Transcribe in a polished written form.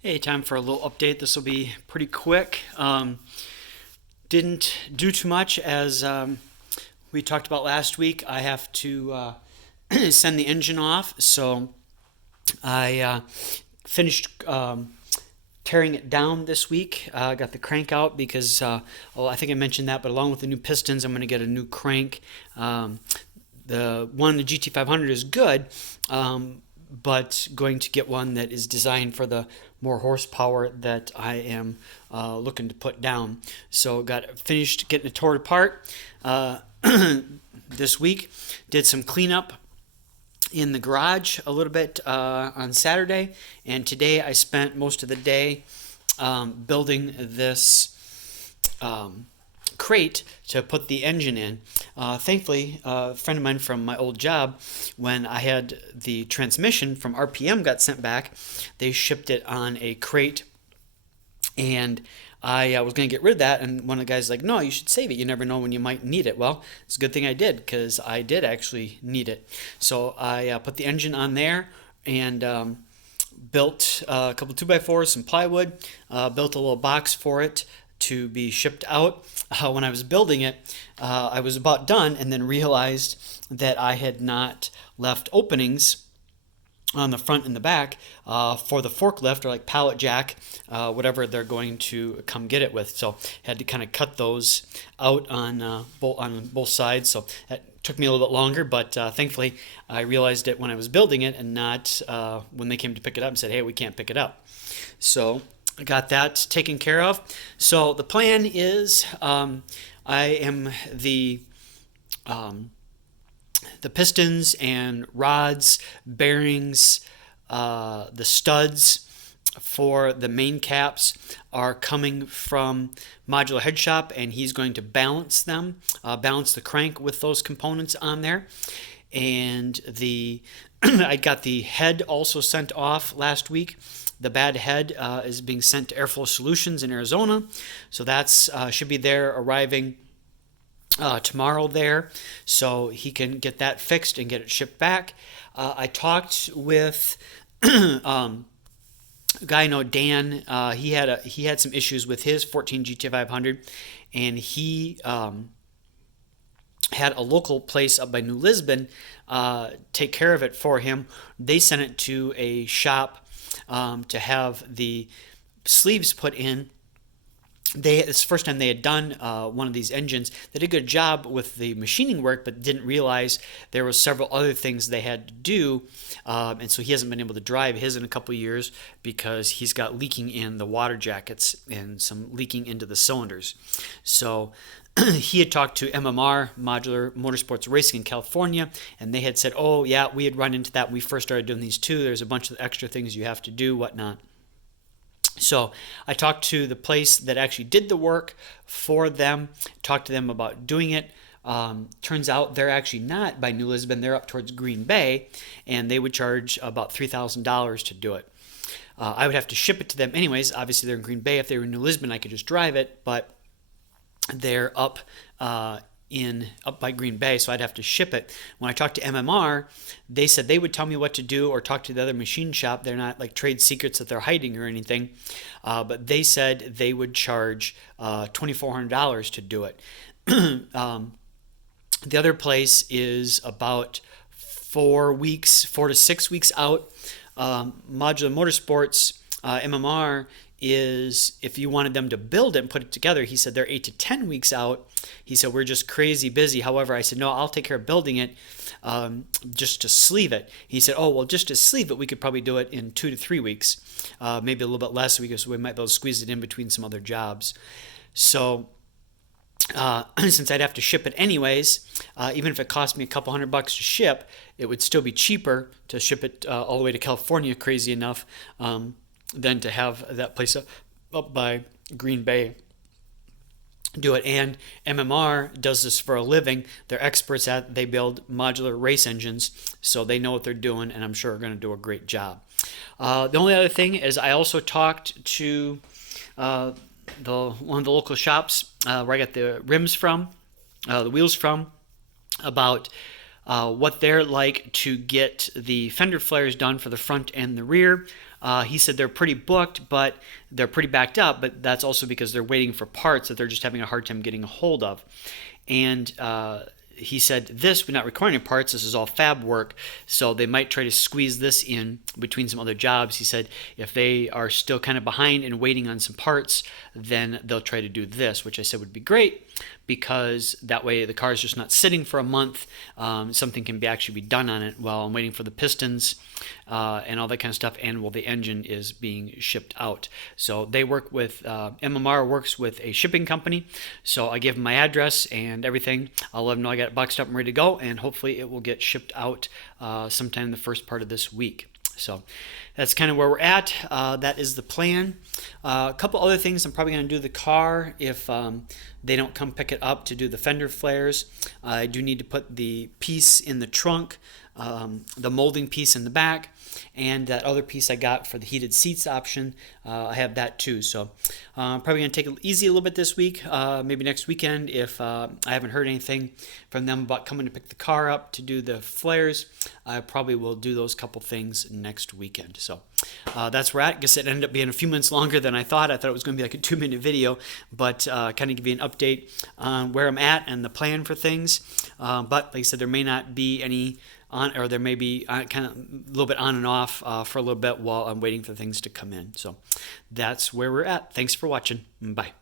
Hey, time for a little update. This will be pretty quick. Didn't do too much as we talked about last week. I have to send the engine off, so I finished tearing it down this week. Got the crank out because, I think I mentioned that, but along with the new pistons, I'm going to get a new crank. The GT500 is good, but going to get one that is designed for the more horsepower that I am looking to put down. So got finished getting it torn apart this week. Did some cleanup in the garage a little bit on Saturday, and today I spent most of the day building this crate to put the engine in. Thankfully, a friend of mine from my old job, when I had the transmission from RPM got sent back, they shipped it on a crate, and I was going to get rid of that, and one of the guys was like, no, you should save it. You never know when you might need it. Well, it's a good thing I did, because I did actually need it. So I put the engine on there and built a couple 2x4s, some plywood, built a little box for it to be shipped out. When I was building it, I was about done and then realized that I had not left openings on the front and the back for the forklift or like pallet jack, whatever they're going to come get it with. So had to kind of cut those out on both sides. So that took me a little bit longer, but thankfully I realized it when I was building it and not when they came to pick it up and said, hey, we can't pick it up. So I got that taken care of. So the plan is I am the pistons and rods, bearings, the studs for the main caps are coming from Modular Head Shop, and he's going to balance them, balance the crank with those components on there. And I got the head also sent off last week. The bad head is being sent to Airflow Solutions in Arizona, so that's should be there arriving tomorrow there, so he can get that fixed and get it shipped back. I talked with a guy I know, Dan. He had some issues with his 14 GT500, and he had a local place up by New Lisbon take care of it for him. They sent it to a shop to have the sleeves put in. It's the first time they had done one of these engines. They did a good job with the machining work, but didn't realize there were several other things they had to do, and so he hasn't been able to drive his in a couple of years because he's got leaking in the water jackets and some leaking into the cylinders. So he had talked to MMR, Modular Motorsports Racing in California, and they had said, oh yeah, we had run into that when we first started doing these too. There's a bunch of extra things you have to do, whatnot. So I talked to the place that actually did the work for them, talked to them about doing it. Turns out they're actually not by New Lisbon, they're up towards Green Bay, and they would charge about $3,000 to do it. I would have to ship it to them anyways. Obviously, they're in Green Bay. If they were in New Lisbon, I could just drive it, but they're up by Green Bay, so I'd have to ship it. When I talked to MMR, they said they would tell me what to do or talk to the other machine shop. They're not like trade secrets that they're hiding or anything, but they said they would charge $2,400 to do it. The other place is about 4 to 6 weeks out. Modular Motorsports, MMR, is if you wanted them to build it and put it together, he said they're 8 to 10 weeks out. He said we're just crazy busy. However, I said no, I'll take care of building it, just to sleeve it. He said, oh well, just to sleeve it, we could probably do it in 2 to 3 weeks, maybe a little bit less, because we might be able to squeeze it in between some other jobs. So since I'd have to ship it anyways, even if it cost me a couple $100 to ship, it would still be cheaper to ship it all the way to California, crazy enough, than to have that place up by Green Bay do it. And MMR does this for a living. They're experts they build modular race engines, so they know what they're doing, and I'm sure are going to do a great job. The only other thing is I also talked to one of the local shops where I got the rims from, the wheels from, about what they're like to get the fender flares done for the front and the rear. He said they're pretty booked, but they're pretty backed up, but that's also because they're waiting for parts that they're just having a hard time getting a hold of. And he said we're not requiring parts, this is all fab work, so they might try to squeeze this in between some other jobs. He said if they are still kind of behind and waiting on some parts, then they'll try to do this, which I said would be great, because that way the car is just not sitting for a month. Something can actually be done on it while I'm waiting for the pistons and all that kind of stuff, and while the engine is being shipped out. So they work with, MMR works with a shipping company, so I give them my address and everything. I'll let them know I got it boxed up and ready to go, and hopefully it will get shipped out sometime in the first part of this week. So that's kind of where we're at. That is the plan. A couple other things I'm probably going to do the car if they don't come pick it up to do the fender flares. I do need to put the piece in the trunk, the molding piece in the back, and that other piece I got for the heated seats option. I have that too. So I'm probably going to take it easy a little bit this week, maybe next weekend if I haven't heard anything from them about coming to pick the car up to do the flares. I probably will do those couple things next weekend. So that's where I guess it ended up being a few minutes longer than I thought. I thought it was going to be like a 2-minute video, but kind of give you an update on where I'm at and the plan for things. But like I said, there may not be any on, or there may be kind of a little bit on and off for a little bit while I'm waiting for things to come in. So that's where we're at. Thanks for watching. Bye.